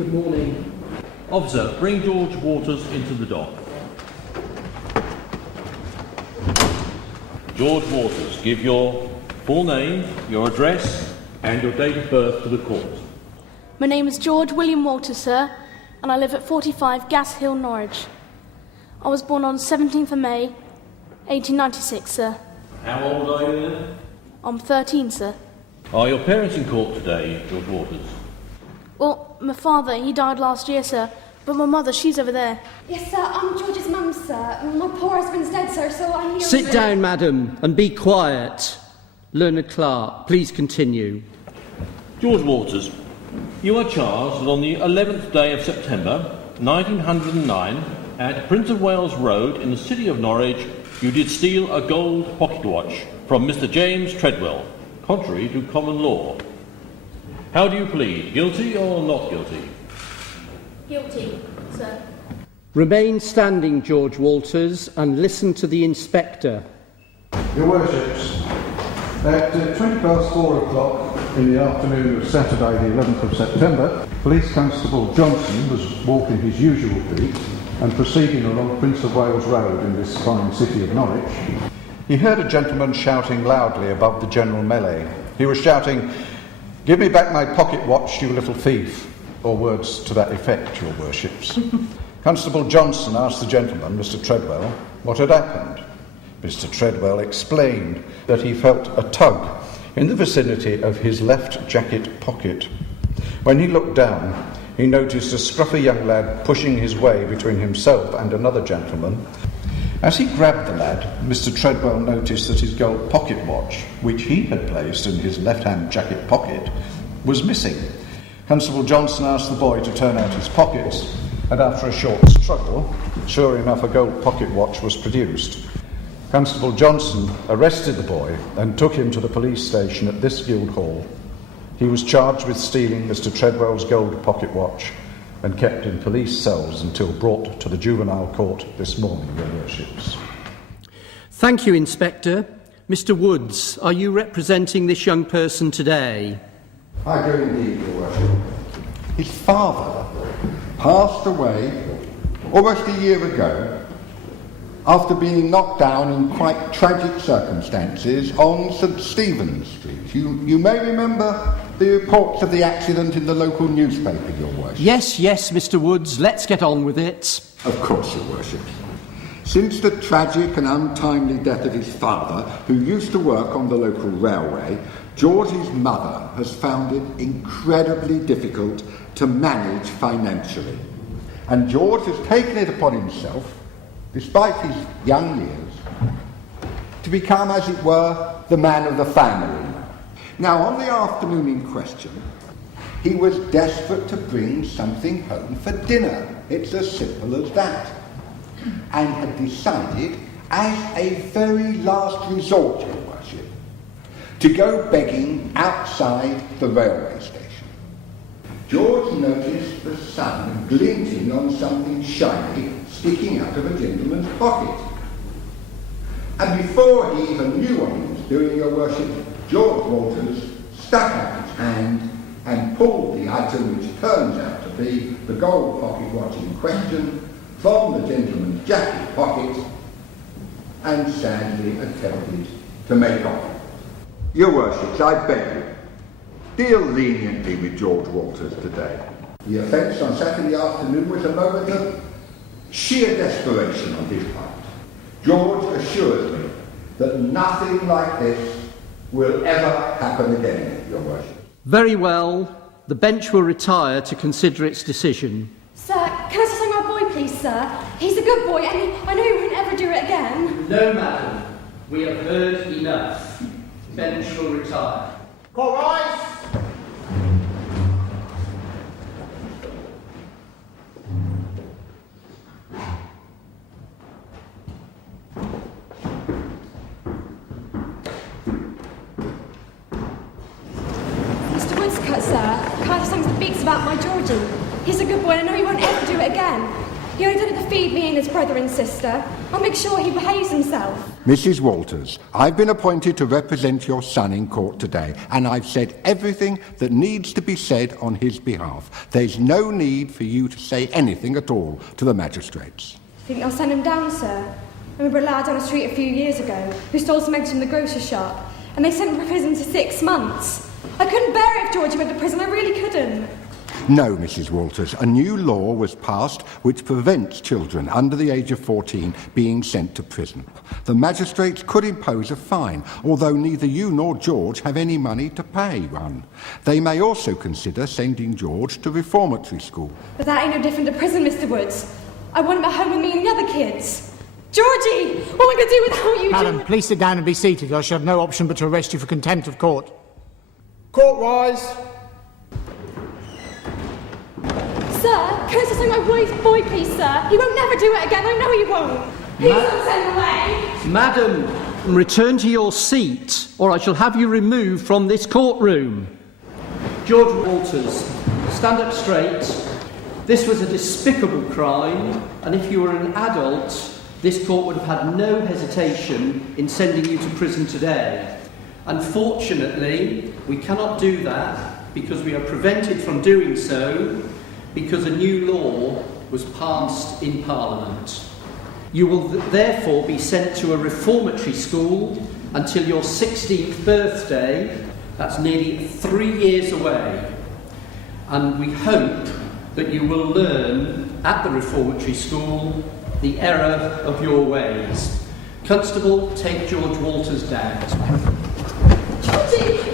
Good morning. Officer, bring George Waters into the dock. George Waters, give your full name, your address, and your date of birth to the court. My name is George William Waters, sir, and I live at 45 Gas Hill, Norwich. I was born on 17th of May, 1896, sir. How old are you then? I'm 13, sir. Are your parents in court today, George Waters? Well, my father, he died last year, sir, but my mother, she's over there. Yes, sir, I'm George's mum, sir. My poor husband's dead, sir, so I'm here... Sit down, madam, and be quiet. Learned Clerk, please continue. George Waters, you are charged that on the 11th day of September, 1909, at Prince of Wales Road in the city of Norwich, you did steal a gold pocket watch from Mr. James Treadwell, contrary to common law. How do you plead, guilty or not guilty? Guilty, sir. Remain standing, George Waters, and listen to the inspector. Your Worships, at 4:20 in the afternoon of Saturday the 11th of September, Police Constable Johnson was walking his usual beat and proceeding along Prince of Wales Road in this fine city of Norwich. He heard a gentleman shouting loudly above the general melee. He was shouting, "Give me back my pocket watch, you little thief," or words to that effect, Your Worships. Constable Johnson asked the gentleman, Mr. Treadwell, what had happened. Mr. Treadwell explained that he felt a tug in the vicinity of his left jacket pocket. When he looked down, he noticed a scruffy young lad pushing his way between himself and another gentleman. As he grabbed the lad, Mr. Treadwell noticed that his gold pocket watch, which he had placed in his left-hand jacket pocket, was missing. Constable Johnson asked the boy to turn out his pockets, and after a short struggle, sure enough, a gold pocket watch was produced. Constable Johnson arrested the boy and took him to the police station at this Guildhall. He was charged with stealing Mr. Treadwell's gold pocket watch and kept in police cells until brought to the juvenile court this morning, Your Worships. Thank you, Inspector. Mr. Woods, are you representing this young person today? I do indeed, Your Worship. His father passed away almost a year ago after being knocked down in quite tragic circumstances on St. Stephen's Street. You may remember the reports of the accident in the local newspaper, Your Worship. Yes, Mr. Woods, let's get on with it. Of course, Your Worship. Since the tragic and untimely death of his father, who used to work on the local railway, George's mother has found it incredibly difficult to manage financially. And George has taken it upon himself, despite his young years, to become, as it were, the man of the family. Now, on the afternoon in question, he was desperate to bring something home for dinner. It's as simple as that. And had decided, as a very last resort, Your Worship, to go begging outside the railway station. George noticed the sun glinting on something shiny sticking out of a gentleman's pocket. And before he even knew what he was doing, Your Worship, George Waters stuck out his hand and pulled the item which turns out to be the gold pocket watch in question from the gentleman's jacket pocket and sadly attempted to make off. Your Worships, I beg you, deal leniently with George Waters today. The offence on Saturday afternoon was a moment of sheer desperation on his part. George assures me that nothing like this will ever happen again, Your Worship. Very well. The bench will retire to consider its decision. Sir, can I just say my boy, please, sir? He's a good boy, and I know he won't ever do it again. No, madam. We have heard enough. Bench will retire. All right. Mr. Woodcut, sir, can I just say some speaks about my Georgie? He's a good boy, and I know he won't ever do it again. He only did it to feed me and his brother and sister. I'll make sure he behaves himself. Mrs. Walters, I've been appointed to represent your son in court today, and I've said everything that needs to be said on his behalf. There's no need for you to say anything at all to the magistrates. Think I'll send him down, sir? I remember a lad on the street a few years ago who stole some eggs from the grocer's shop, and they sent him to prison for 6 months. I couldn't bear it if Georgie went to prison, I really couldn't. No, Mrs. Walters, a new law was passed which prevents children under the age of 14 being sent to prison. The magistrates could impose a fine, although neither you nor George have any money to pay one. They may also consider sending George to reformatory school. But that ain't no different to prison, Mr. Woods. I want him at home with me and the other kids. Georgie, what am I going to do without you? Madam, please sit down and be seated. I shall have no option but to arrest you for contempt of court. Court rise. Sir, can I just say my boy, please, sir? He won't never do it again, I know he won't. Please don't send him away. Madam, return to your seat, or I shall have you removed from this courtroom. George Walters, stand up straight. This was a despicable crime, and if you were an adult, this court would have had no hesitation in sending you to prison today. Unfortunately, we cannot do that because we are prevented from doing so because a new law was passed in Parliament. You will therefore be sent to a reformatory school until your 16th birthday. That's nearly 3 years away. And we hope that you will learn at the reformatory school the error of your ways. Constable, take George Walters down. Georgie!